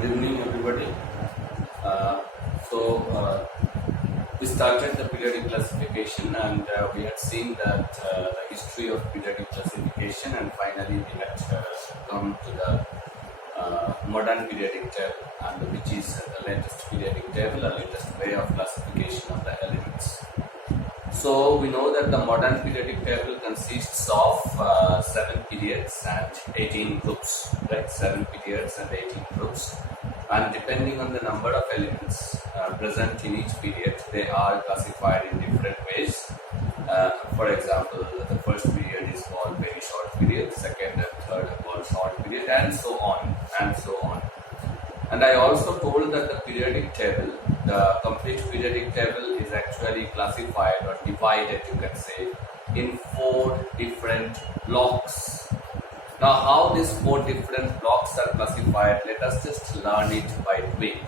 Good evening, everybody. Uh, we started the periodic classification, and we had seen that the history of periodic classification, and finally we had come to the modern periodic table, and which is the latest periodic table, or latest way of classification of the elements. So we know that the modern periodic table consists of 7 periods and 18 groups, right? 7 periods and 18 groups, and depending on the number of elements present in each period, they are classified in different ways. For example, the first period is called very short period, second and third are called short period, and so on and so on. And I also told that the periodic table, the complete periodic table, is actually classified or divided, you can say, in 4 different blocks. Now, how these 4 different blocks are classified, let us just learn it by doing.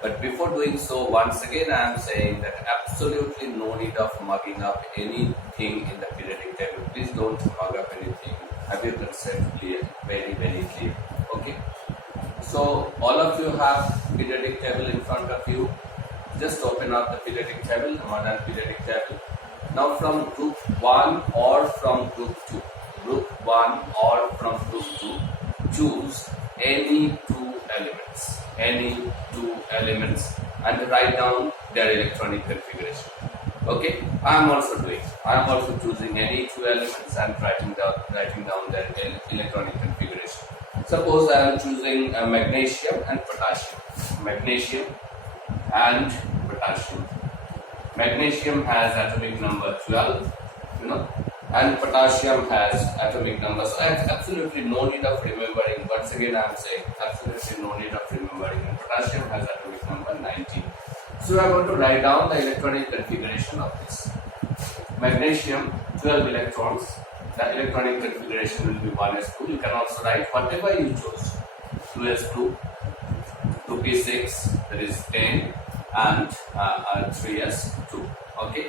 But before doing so, once again I am saying that absolutely no need of mugging up anything in the periodic table. Please don't mug up anything. Have your concept clear? Very, very clear. Okay. So all of you have periodic table in front of you. Just open up the periodic table, the modern periodic table. Now from group 1 or from group 2, group 1 or from group 2, choose any 2 elements, and write down their electronic configuration. Okay, I am also choosing any 2 elements and writing down their electronic configuration. Suppose I am choosing magnesium and potassium. Magnesium and potassium. Magnesium has atomic number 12, and potassium has atomic number. So absolutely no need of remembering. Once again, I am saying absolutely no need of remembering. And potassium has atomic number 19. So I am going to write down the electronic configuration of this. Magnesium, 12 electrons. The electronic configuration will be 1s2. You can also write whatever you chose. 2s2, 2p6, that is 10, and 3s2. Okay.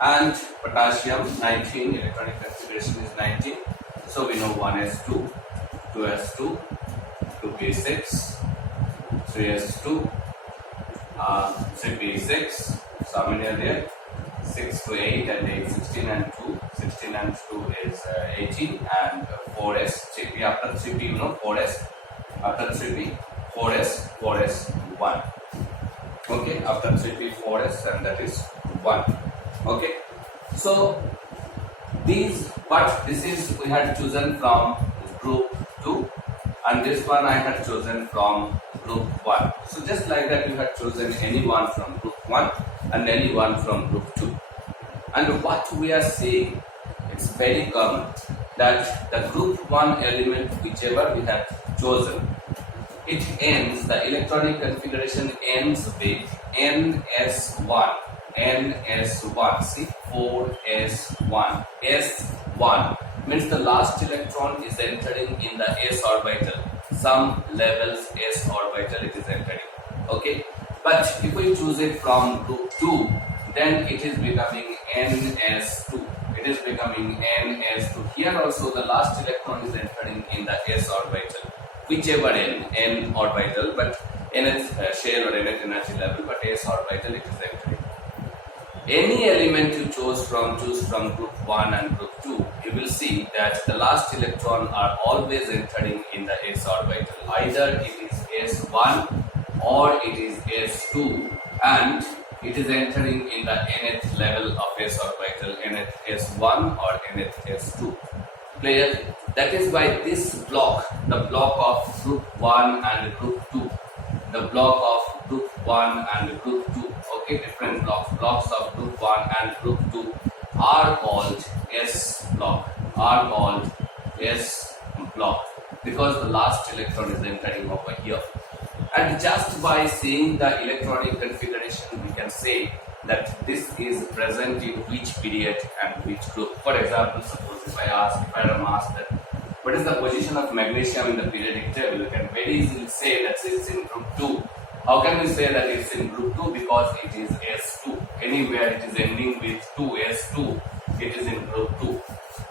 And potassium, 19, electronic configuration is 19. So we know 1s2, 2s2, 2p6, 3s2, 3p6. So how many are there? 6 to 8 and 8, 16 and 2. 16 and 2 is 18, and 4s, 3p after 3p, 4s, after 3p, 4s, 1. Okay, after 3p, 4s, and that is 1. Okay, so this is we had chosen from group 2, and this one I had chosen from group 1. So just like that, you had chosen any one from group 1 and any one from group 2. And what we are seeing, it's very common that the group 1 element, whichever we have chosen, it ends, the electronic configuration ends with NS1. NS1, see, 4S1. S1 means the last electron is entering in the s orbital. Some levels s orbital it is entering. Okay, but if we choose it from group 2, then it is becoming NS2. It is becoming NS2. Here also the last electron is entering in the s orbital, whichever n orbital, but nth share or nth energy level, but s orbital it is entering. Any element you choose from group 1 and group 2, you will see that the last electron are always entering in the s orbital. Either it is S1 or it is S2, and it is entering in the nth level of s orbital, nth S1 or nth S2. Clear? That is why this block, the block of group 1 and group 2, the block of group 1 and group 2, okay, different blocks of group 1 and group 2 are called S block, because the last electron is entering over here. And just by seeing the electronic configuration, we can say that this is present in which period and which group. For example, suppose if I am asked that what is the position of magnesium in the periodic table, you can very easily say that it is in group 2. How can we say that it's in group 2? Because it is S2. Anywhere it is ending with 2, S2, it is in group 2.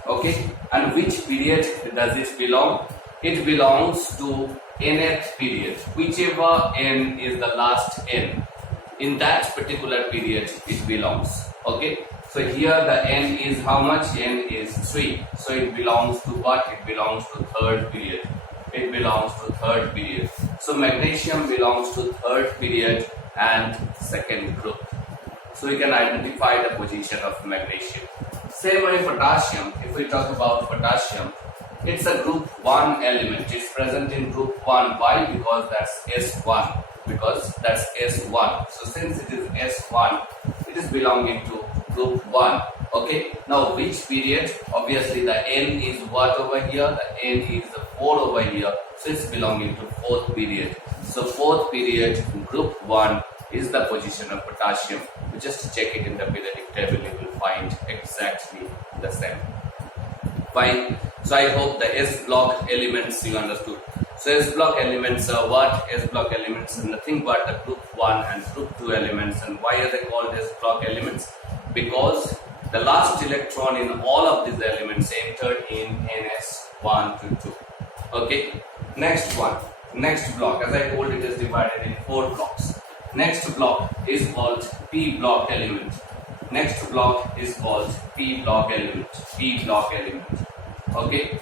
Okay, and which period does it belong? It belongs to nth period, whichever n is the last n, in that particular period it belongs. Okay, so here the n is how much? N is 3, so it belongs to what? It belongs to third period. It belongs to third period. So magnesium belongs to third period and second group. So we can identify the position of magnesium. Same way potassium. If we talk about potassium, it's a group 1 element. It's present in group 1. Why? Because that's S1. Because that's S1. So since it is S1, it is belonging to group 1. Okay. Now which period? Obviously the N is what over here? The N is the 4 over here. So it's belonging to fourth period. So fourth period, group 1 is the position of potassium. You just check it in the periodic table, you will find exactly the same. Fine. So I hope the S block elements you understood. So S block elements are what? S block elements are nothing but the group 1 and group 2 elements. And why are they called S block elements? Because the last electron in all of these elements entered in NS1 to 2. Okay. Next one. Next block. As I told, it is divided in 4 blocks. Next block is called P block element. Next block is called P block element. P block element. Okay.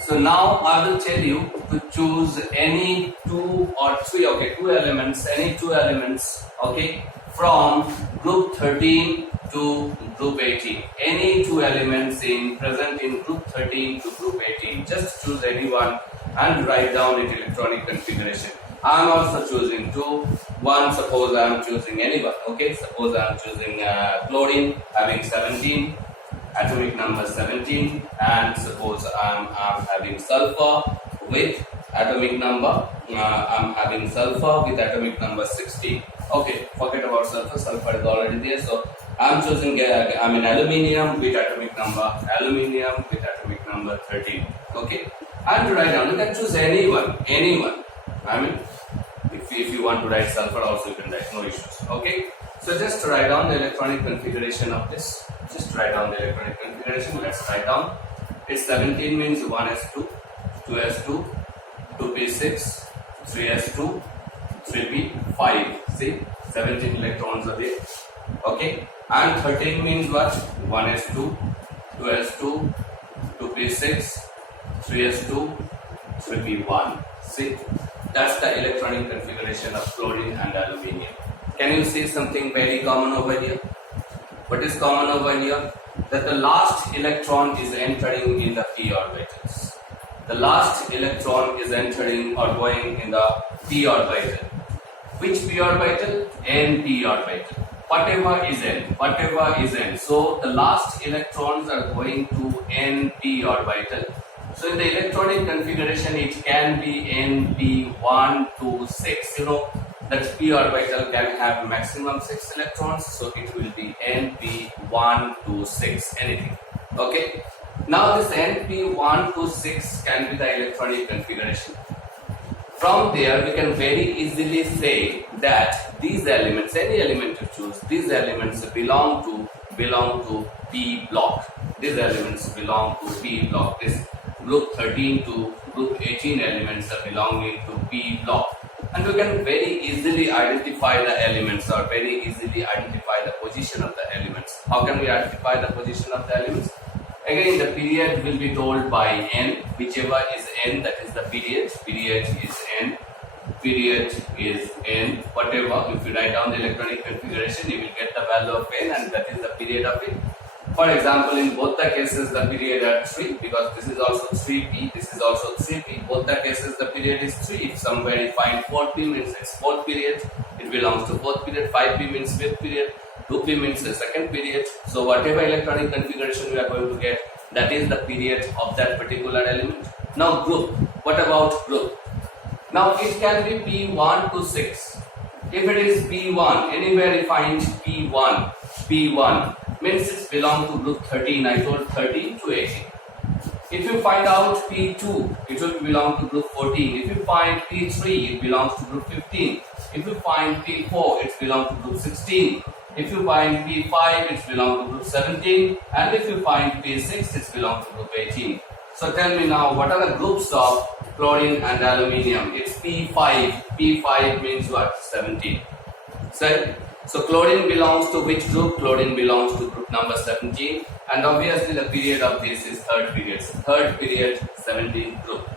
So now I will tell you to choose any 2 or 3. Okay, 2 elements. Any 2 elements. Okay, from group 13 to group 18. Any 2 elements present in group 13 to group 18. Just choose any one and write down its electronic configuration. I am also choosing 2. 1, suppose I am choosing anyone. Okay, suppose I am choosing chlorine having 17, atomic number 17, and suppose I am having sulfur with atomic number. I am having sulfur with atomic number 16. Okay, forget about sulfur. Sulfur is already there. So I am choosing aluminium with atomic number 13. Okay, and to write down, you can choose anyone. I mean, if you want to write sulfur also you can write, no issues. Okay, so just write down the electronic configuration of this. Just write down the electronic configuration. Let's write down. It's 17 means 1s2, 2s2, 2p6, 3s2, 3p5. See, 17 electrons are there. Okay, and 13 means what? 1s2, 2s2, 2p6, 3s2, 3p1. See, that's the electronic configuration of chlorine and aluminium. Can you see something very common over here? What is common over here? That the last electron is entering in the p orbitals. The last electron is entering or going in the p orbital. Which p orbital? N-p orbital. Whatever is n. So the last electrons are going to n-p orbital. So in the electronic configuration, it can be np1 to 6. You know that p orbital can have maximum 6 electrons, so it will be np1 to 6. Anything. Okay. Now this np1 to 6 can be the electronic configuration. From there, we can very easily say that these elements, any element you choose, these elements belong to P block. These elements belong to P block. This group 13 to group 18 elements are belonging to P block. And we can very easily identify the elements or very easily identify the position of the elements. How can we identify the position of the elements? Again, the period will be told by n, whichever is n, that is the period. Period is n. Period is n. Whatever, if you write down the electronic configuration, you will get the value of n, and that is the period of it. For example, in both the cases, the period are 3, because this is also 3p, this is also 3p. Both the cases, the period is 3. If somewhere you find 4p means it's fourth period, it belongs to fourth period. 5p means fifth period. 2p means the second period. So whatever electronic configuration we are going to get, that is the period of that particular element. Now group. What about group? Now it can be p1 to 6. If it is p1, anywhere you find p1 means it belongs to group 13. I told 13 to 18. If you find out p2, it will belong to group 14. If you find p3, it belongs to group 15. If you find p4, it belongs to group 16. If you find P5, it belongs to group 17, and if you find P6, it belongs to group 18. So tell me now, what are the groups of chlorine and aluminium. It's P5. P5 means what? 17. So chlorine belongs to which group? Chlorine belongs to group number 17, and obviously the period of this is third period. Third period, 17th group.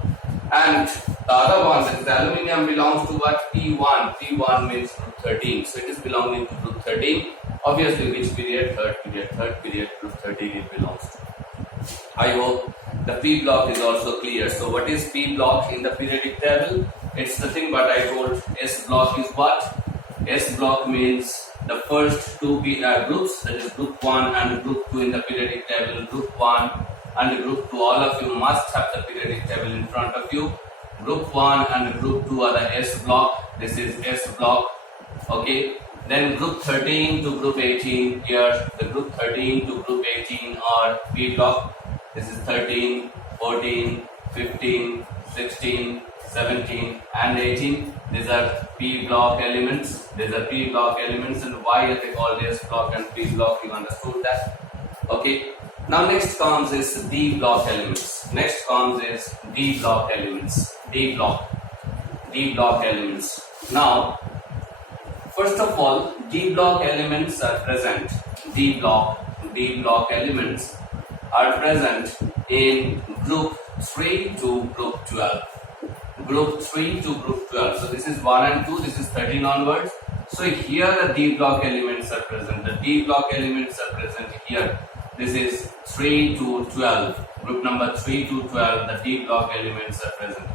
And the other one, that is aluminium, belongs to what? P1. P1 means group 13. So it is belonging to group 13. Obviously, which period? Third period. Third period, group 13 it belongs to. I hope the P block is also clear. So what is P block in the periodic table? It's nothing but I told S block is what? S block means the first two groups, that is group 1 and group 2 in the periodic table. Group 1 and group 2, all of you must have the periodic table in front of you. Group 1 and group 2 are the S block. This is S block. Okay. Then group 13 to group 18, here the group 13 to group 18 are P block. This is 13, 14, 15, 16, 17 and 18. These are P block elements. These are P block elements, and why are they called S block and P block? You understood that? Okay. Now next comes is D block elements. Next comes is D block elements. D block elements. Now, first of all, D block elements are present. D block elements are present in group 3 to group 12. Group 3 to group 12. So this is 1 and 2, this is 13 onwards. So here the D block elements are present. The D block elements are present here. This is 3 to 12. Group number 3 to 12, the D block elements are present.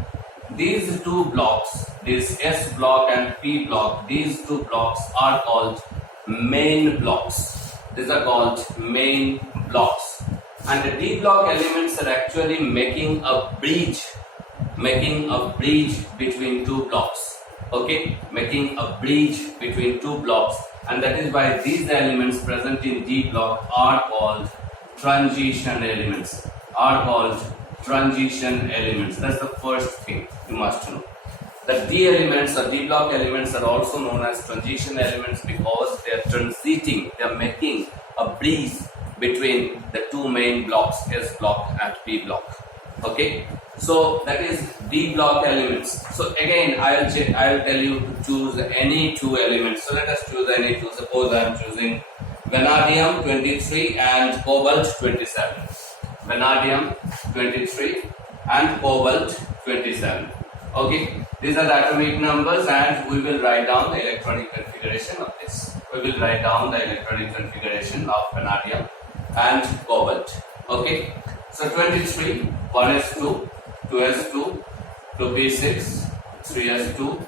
These two blocks, this S block and P block, these two blocks are called main blocks. These are called main blocks. And the D block elements are actually making a bridge between two blocks. Okay, making a bridge between two blocks, and that is why these elements present in D block are called transition elements. That's the first thing you must know. The D elements or D block elements are also known as transition elements because they are transiting, they are making a bridge between the two main blocks, S block and P block. Okay, so that is D block elements. So again, I will tell you to choose any two elements. So let us choose any two. Suppose I am choosing vanadium 23 and cobalt 27. Vanadium 23 and cobalt 27. Okay, these are the atomic numbers, and we will write down the electronic configuration of this. We will write down the electronic configuration of vanadium and cobalt. Okay, so 23, 1s2, 2s2, 2p6, 3s2,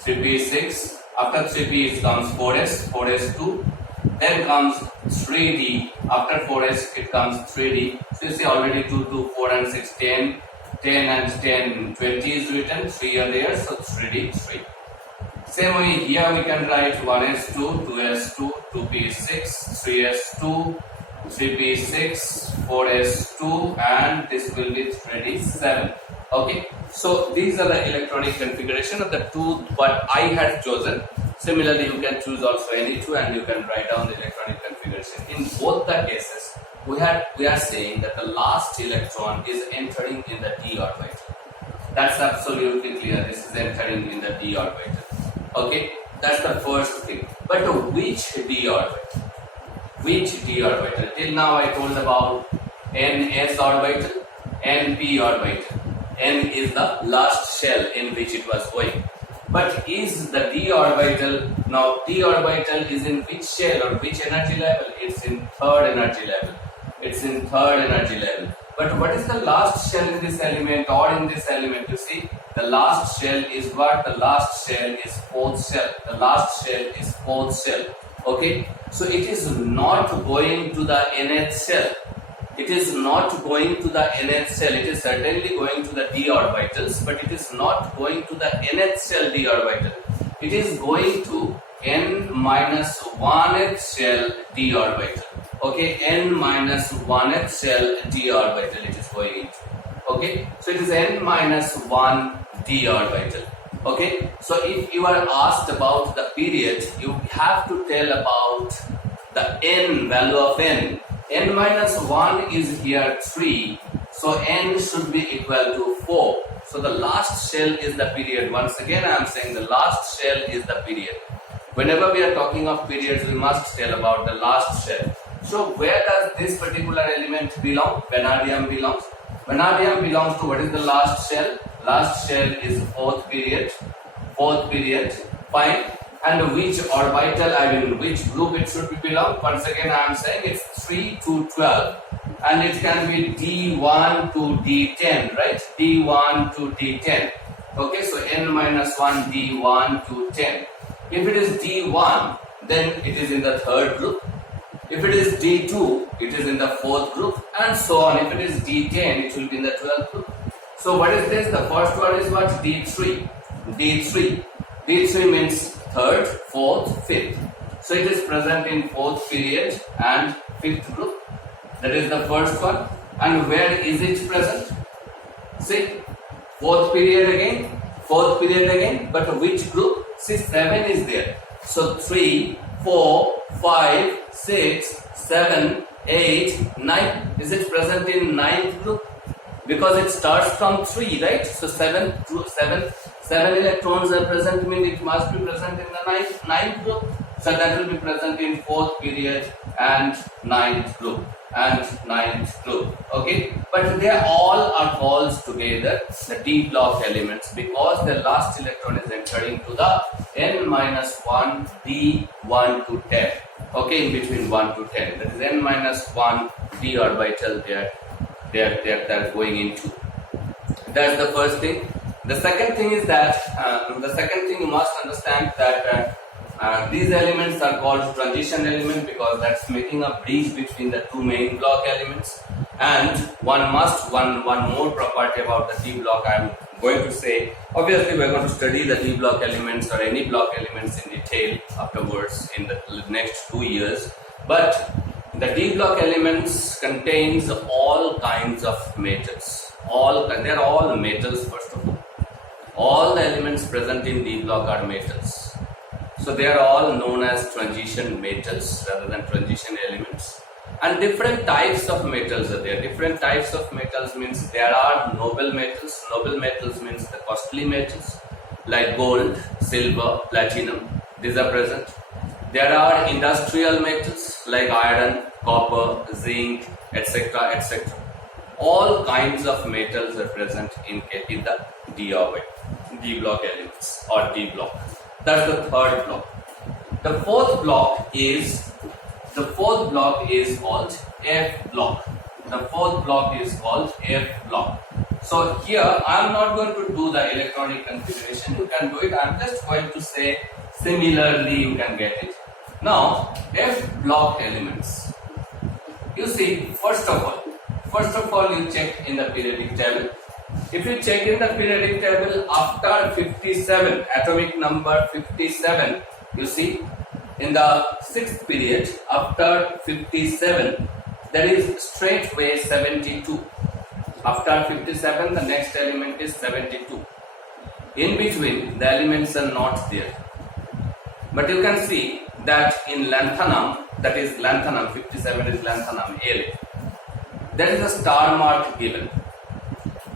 3p6. After 3p comes 4s, 4s2. Then comes 3d. After 4s it comes 3d. So you see already 2, 2, 4 and 6, 10. 10 and 10, 20 is written, 3 are there, so 3d, 3. Same way here we can write 1s2, 2s2, 2p6, 3s2, 3p6, 4s2, and this will be 3d, 7. Okay, so these are the electronic configuration of the two what I had chosen. Similarly, you can choose also any two, and you can write down the electronic configuration. In both the cases, we are saying that the last electron is entering in the d orbital. That's absolutely clear. This is entering in the d orbital. Okay, that's the first thing. But which d orbital? Which d orbital? Till now I told about ns orbital, np orbital. N is the last shell in which it was going. But is the d orbital, now d orbital is in which shell or which energy level? It's in third energy level. It's in third energy level. But what is the last shell in this element or in this element? You see, the last shell is what? The last shell is fourth shell. The last shell is fourth shell. Okay, so it is not going to the nth shell. It is not going to the nth shell. It is certainly going to the d orbitals, but it is not going to the nth shell d orbital. It is going to n minus 1th shell d orbital. Okay, n minus 1th shell d orbital it is going into. Okay, so it is n minus 1 d orbital. Okay, so if you are asked about the period, you have to tell about the n value of n. N minus 1 is here 3, so n should be equal to 4. So the last shell is the period. Once again I am saying the last shell is the period. Whenever we are talking of periods, we must tell about the last shell. So where does this particular element belong? Vanadium belongs. Vanadium belongs to what is the last shell? Last shell is fourth period. Fourth period. Fine. And which orbital, which group it should belong? Once again I am saying it's 3 to 12. And it can be D1 to D10, right? D1 to D10. Okay, so n minus 1 D1 to 10. If it is D1, then it is in the third group. If it is D2, it is in the fourth group, and so on. If it is D10, it will be in the 12th group. So what is this? The first one is what? D3. D3. D3 means third, fourth, fifth. So it is present in fourth period and fifth group. That is the first one. And where is it present? See, fourth period again, fourth period again, but which group? See, 7 is there. So 3, 4, 5, 6, 7, 8, 9. Is it present in 9th group? Because it starts from 3, right? So 7 electrons are present, means it must be present in the 9th group. So that will be present in 4th period and 9th group. Okay, but they all are called together the D block elements because the last electron is entering to the n minus 1 D1 to 10. Okay, in between 1 to 10, that is n minus 1 D orbital they are going into. That's the first thing. The second thing is that you must understand that these elements are called transition element because that's making a bridge between the two main block elements. And one more property about the D block I am going to say. Obviously we are going to study the D block elements or any block elements in detail afterwards in the next 2 years. But the D block elements contains all kinds of metals. They are all metals first of all. All the elements present in D block are metals. So they are all known as transition metals rather than transition elements. And different types of metals are there. Different types of metals means there are noble metals. Noble metals means the costly metals like gold, silver, platinum. These are present. There are industrial metals like iron, copper, zinc, etc. etc. All kinds of metals are present in the D orbit, D block elements or D block. That's the third block. The fourth block is called F block. The fourth block is called F block. So here I am not going to do the electronic configuration. You can do it. I am just going to say similarly you can get it. Now F block elements. You see, first of all you check in the periodic table. If you check in the periodic table after 57, atomic number 57, you see in the 6th period after 57 there is straightway 72. After 57 the next element is 72. In between the elements are not there. But you can see that in lanthanum, that is lanthanum, 57 is lanthanum, L, there is a star mark given.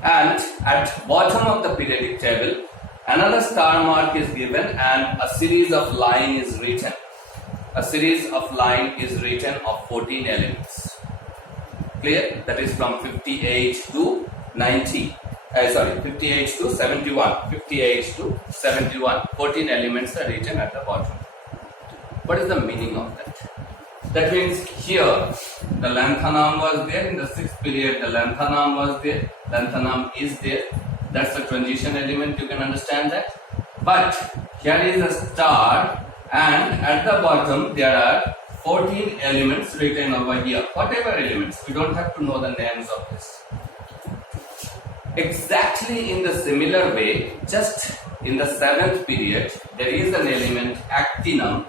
And at bottom of the periodic table, another star mark is given and a series of line is written. A series of line is written of 14 elements. Clear? That is from 58 to 90. 58 to 71. 58 to 71. 14 elements are written at the bottom. What is the meaning of that? That means here the lanthanum was there in the 6th period, the lanthanum was there, lanthanum is there. That's the transition element, you can understand that. But here is a star and at the bottom there are 14 elements written over here. Whatever elements, we don't have to know the names of this. Exactly in the similar way, just in the 7th period, there is an element actinum.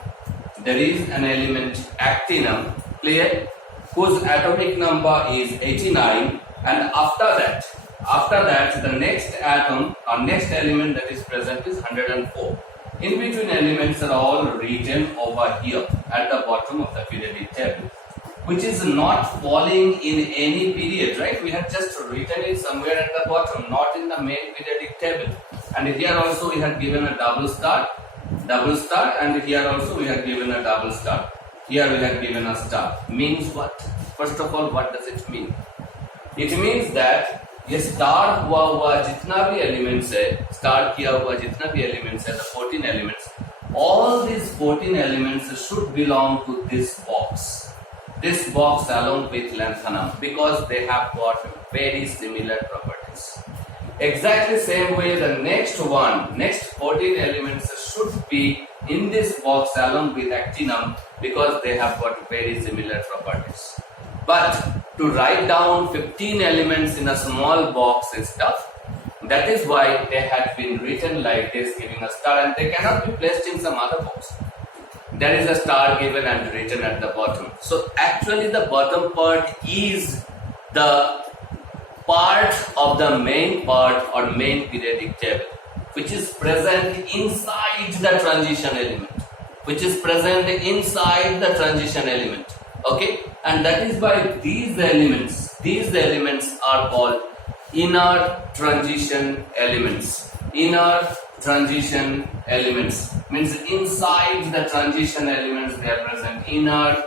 There is an element actinum, clear, whose atomic number is 89, and after that the next atom or next element that is present is 104. In between elements are all written over here at the bottom of the periodic table. which is not falling in any period, right? We have just written it somewhere at the bottom, not in the main periodic table. And here also we have given a double star, and here also we have given a double star. Here we have given a star. Means what? First of all, what does it mean? It means that ये star हुआ जितना भी elements है, star किया हुआ जितना भी elements है, the 14 elements, all these 14 elements should belong to this box along with lanthanum, because they have got very similar properties. Exactly same way the next 14 elements should be in this box along with actinum, because they have got very similar properties. But to write down 15 elements in a small box is tough. That is why they had been written like this, giving a star, and they cannot be placed in some other box. There is a star given and written at the bottom. So actually the bottom part is the part of the main part or main periodic table, which is present inside the transition element. Okay, and that is why these elements are called inner transition elements. Means inside the transition elements they are present, inner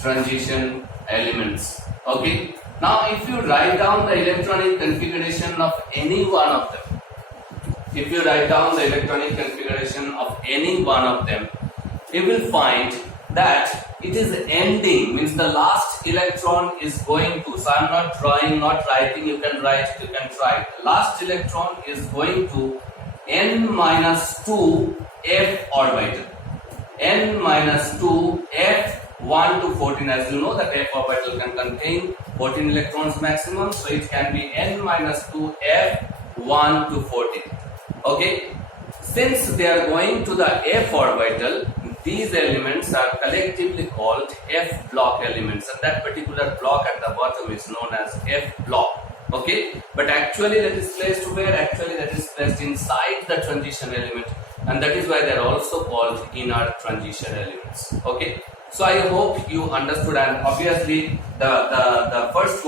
transition elements. Okay, now if you write down the electronic configuration of any one of them, you will find that it is ending, means the last electron is going to, so I am not drawing, not writing, you can write, you can try. The last electron is going to n-2 f orbital. n-2 f1 to 14. As you know that f orbital can contain 14 electrons maximum, so it can be n-2 f1 to 14. Okay, since they are going to the f orbital, these elements are collectively called F block elements, and that particular block at the bottom is known as F block. Okay, but actually that is placed where? Actually that is placed inside the transition element, and that is why they are also called inner transition elements. Okay, so I hope you understood, and obviously the first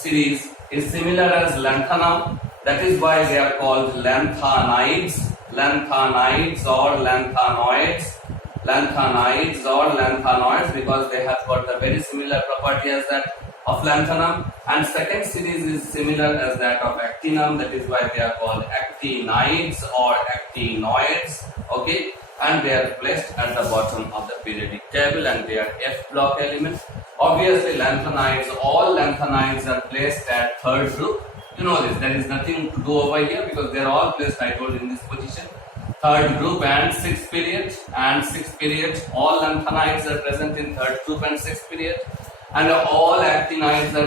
series is similar as lanthanum. That is why they are called lanthanides or lanthanoids, because they have got the very similar property as that of lanthanum. And second series is similar as that of actinum. That is why they are called actinides or actinoids. Okay, and they are placed at the bottom of the periodic table, and they are F block elements. Obviously all lanthanides are placed at third group. You know this, there is nothing to do over here because they are all placed, I told, in this position. Third group and sixth period, all lanthanides are present in third group and sixth period, and all actinides are